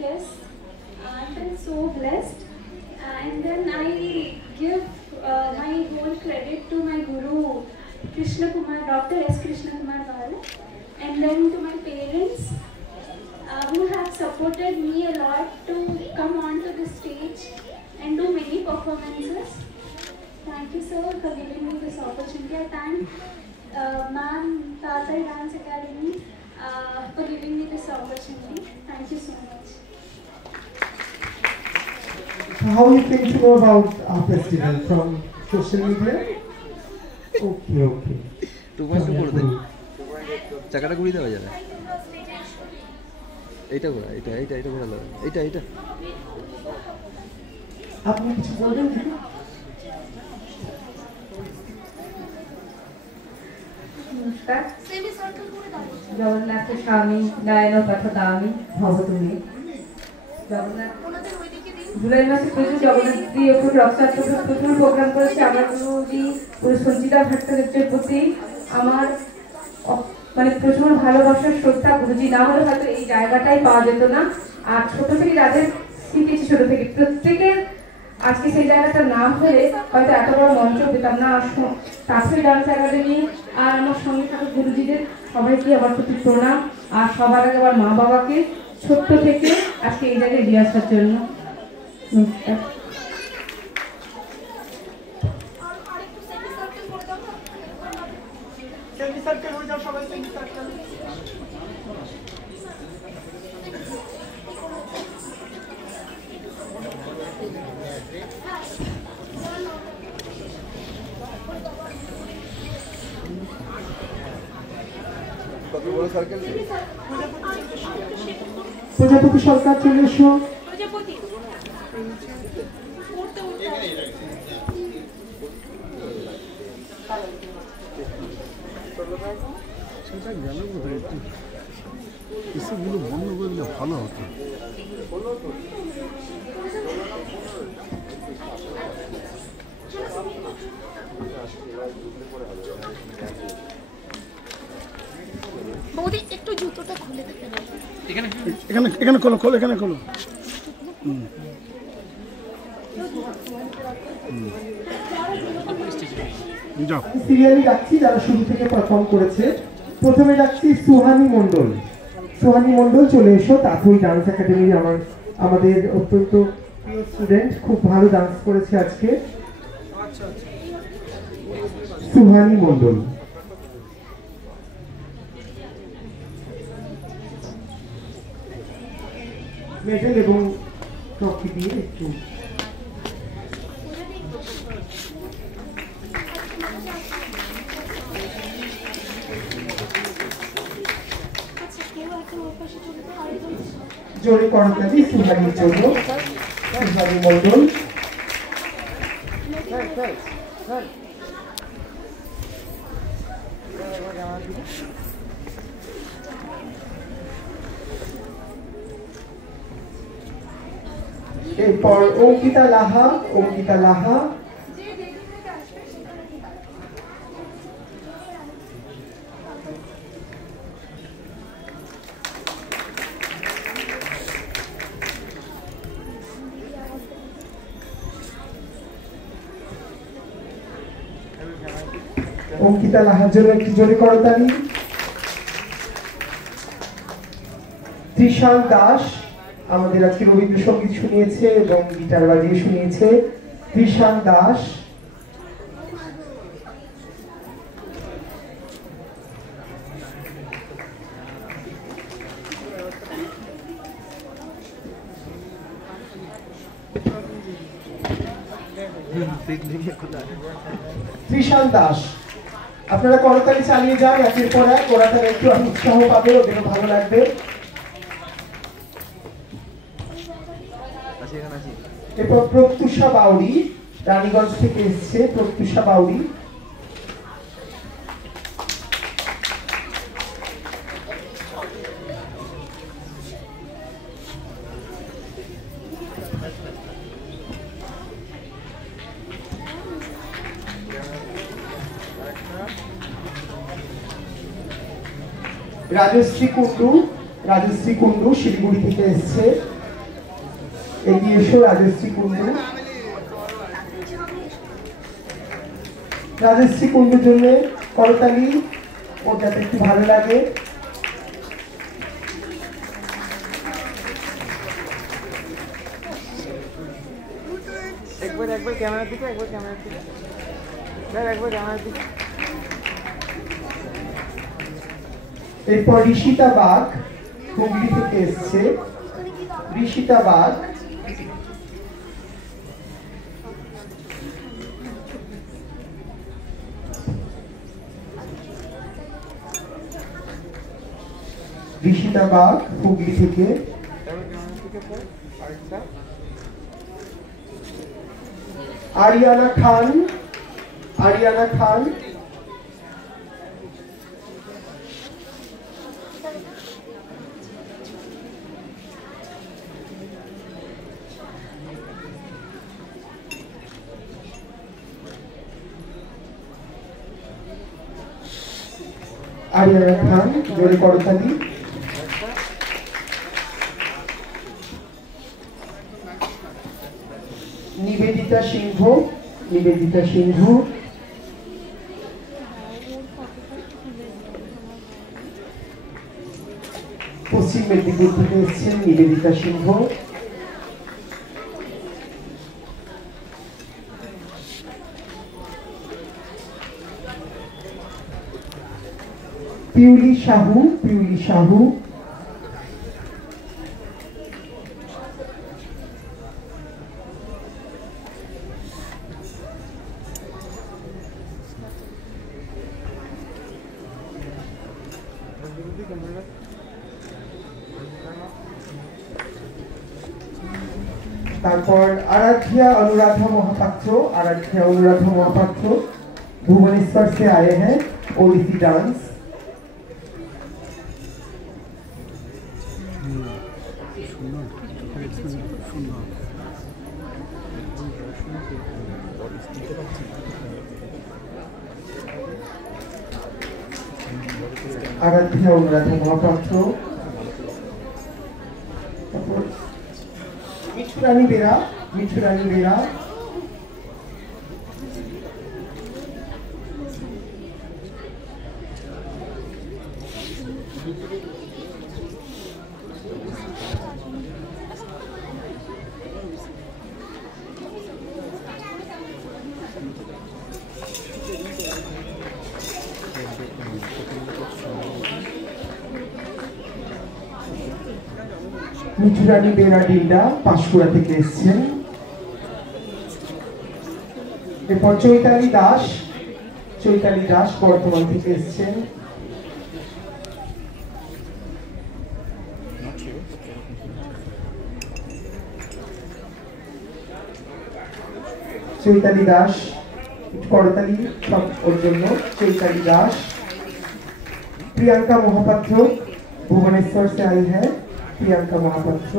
guess. I feel so blessed. And then I give my whole credit to my guru, Krishna Kumar, Dr. S. Krishna Kumar Bala, and then to my parents who have supported me a lot to come onto the stage and do many performances. Thank you, sir, for giving me this opportunity. I thank Ma'am, Tatai Dance Academy for giving me this opportunity. Thank you so much. How you came to know about our festival? From social media? Okay, okay. চাকাটা ঘুরিয়ে দেওয়া যাবে, এইটা ঘোরা, এইটা ঘোরালো, এইটা আপনি কিছু বলবেন? নমস্কার। জগন্নাথের স্বামী নারায়ণ কথা দামি ভব তুমি। জগন্নাথ জুলাই মাসে প্রচুর জগন্নাথী ওপর রথযাত্রা প্রচুর প্রোগ্রাম করেছে। আমার গুরুজি সঞ্চিতা ভট্টাচার্যের প্রতি আমার মানে প্রচুর ভালোবাসার শ্রদ্ধা। গুরুজি না হলে হয়তো এই জায়গাটাই পাওয়া যেত না। আর ছোট থেকে যাদের শিখেছি, ছোট থেকে প্রত্যেকের আজকে সেই জায়গাটা না হলে হয়তো এত বড় মঞ্চ পেতাম না। তারপরে ডান্স একাডেমি আর আমার সঙ্গে থাকা গুরুজিদের সবাইকে আমার প্রতি প্রণাম। আর সবার আগে আমার মা বাবাকে ছোট্ট থেকে আজকে এই জায়গায় নিয়ে আসার জন্য নমস্কার। প্রজাপতি সরকার চলে এসো। সেটা গেল কোথায়? একটু এসবগুলো বন্ধ করে দিলে ভালো হতো। একটু জুতোটা খুলে দেবেন। এখানে খোলো, এখানে খোলো। সিরিয়ালি ডাকছি যারা শুরু থেকে পারফর্ম করেছে। প্রথমে ডাকছি সুহানি মণ্ডল। সুহানি মণ্ডল চলে এসো। তাঁতুই ডান্স একাডেমির আমাদের অত্যন্ত প্রিয় স্টুডেন্ট, খুব ভালো ডান্স করেছে আজকে। সুহানি মণ্ডল। মেডেল এবং ট্রফি দিয়ে একটু জোরে করতালি সুহানির জন্য। সুহানি মণ্ডল। এরপর অঙ্কিতা লাহা। অঙ্কিতা লাহা। অঙ্কিতা লাহার জন্য একটি জোরে করতালি। ত্রিশাল দাস আমাদের আজকে রবীন্দ্রসঙ্গীত শুনিয়েছে এবং গিটার বাজিয়ে শুনিয়েছে। ত্রিশাল দাস। ত্রিশাল দাস। আপনারা করতালি চালিয়ে যান, একের পর এক। ওরা তারা একটু উৎসাহ পাবে, ওদেরও ভালো লাগবে। এরপর প্রত্যুষা বাউরি, রানীগঞ্জ থেকে এসছে প্রত্যুষা বাউরি। রাজশ্রী কুন্ডু। রাজশ্রী কুন্ডু শিলিগুড়ি থেকে এসছে। এগিয়ে এসো রাজশ্রী কুণ্ডু। রাজশ্রী কুণ্ডুর জন্য করতালি, ওর যাতে একটু ভালো লাগে। একবার ক্যামেরার দিকে, একবার ক্যামেরার দিকে, একবার ক্যামেরার দিকে। এরপর ঋষিতা বাগ হুগলি থেকে এসছে। ঋষিতা বাগ হুগলি থেকে। আরিয়ানা খান জোরে করতালি। নিবেদিতা সিংহ পশ্চিম মেদিনীপুর থেকে এসেছেন নিবেদিতা সিংহ। পিউলি সাহু তারপর आराध्या अनुराधा महापात्र भुवनेश्वर से आए हैं ओडिसी डांस। आराध्या अनुराधा महापात्र। मिठुरानी बेरा মিঠুরানী বেরা ডিন্ডা পাঁশকুড়া থেকে এসেছেন। এরপর চৈতালি দাস বর্ধমান থেকে এসেছেন। চৈতালি দাস করতালি সব ওর জন্য। চৈতালি দাস। प्रियंका महापात्र भुवनेश्वर से आई है। प्रियंका महापात्र।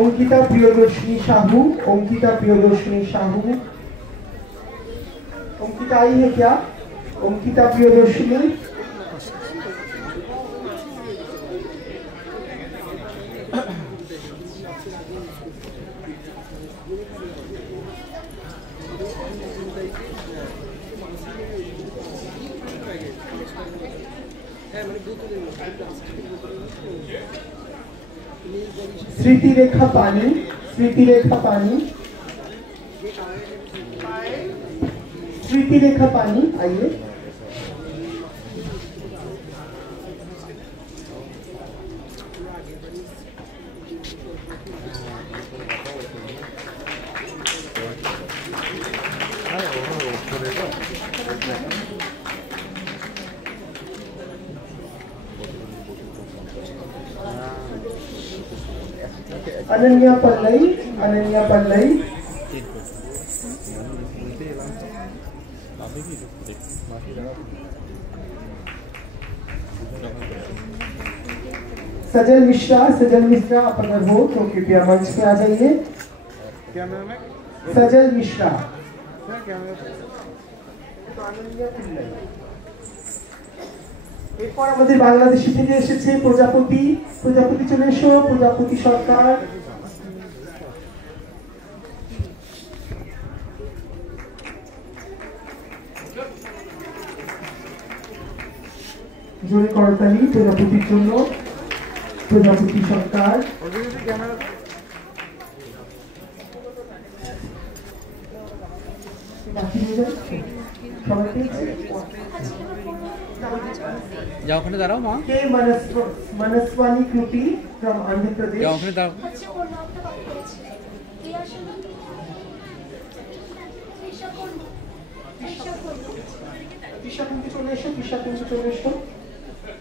अंकिता प्रियदर्शिनी साहू। अंकिता आई है क्या? अंकिता प्रियदर्शिनी। स्मृतिरेखा पानी आइए। अनन्या पल्लई सजल मिश्रा आप अगर हो तो कृपया मंच पे आ जाइए। कैमरा में सजल मिश्रा। এরপর আমাদের বাংলাদেশি থেকে এসেছে প্রজাপতি চলে এসো, প্রজাপতি সরকার। জোরে করতালি প্রজাপতির জন্য, প্রজাপতি সরকার। ক্যামেরা যাও ওখানে দাঁড়াও মা, কে মানসওয়ানি কৃতি from Andhra Pradesh। যাও ওখানে দাঁড়াও।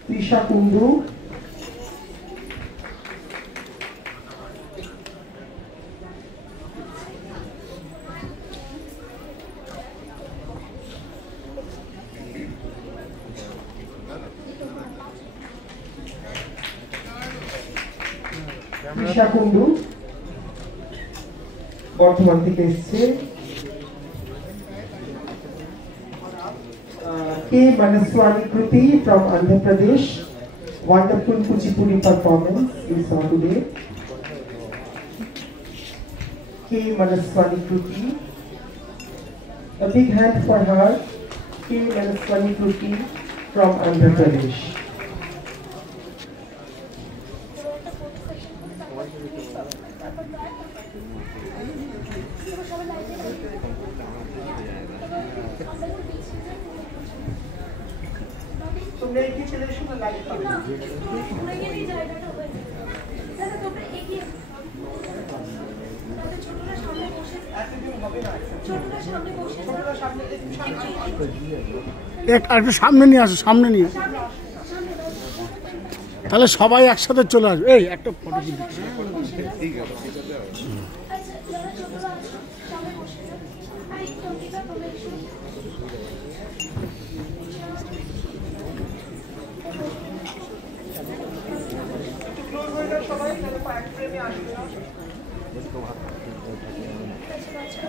তৃষা কুন্ডু। তৃষা কুন্ডু বর্ধমান থেকে এসছে। K. Manaswani Kruti from Andhra Pradesh. Wonderful Kuchipudi performance we saw today. K. Manaswani Kruti. A big hand for her. K. Manaswani Kruti from Andhra Pradesh. तुमने एक ही चले शुरू लाइव कर ना ये नहीं जाएगा तो दादा তোমরা এগিয়ে দাদা ছোটরা সামনে বসে ऐसे भी হবে না ছোটরা সামনে বসে ছোটরা সামনে একটু সামনে নিয়ে আসো, সামনে নিয়ে তাহলে সবাই একসাথে চলে আসবে। এই একটা ফটো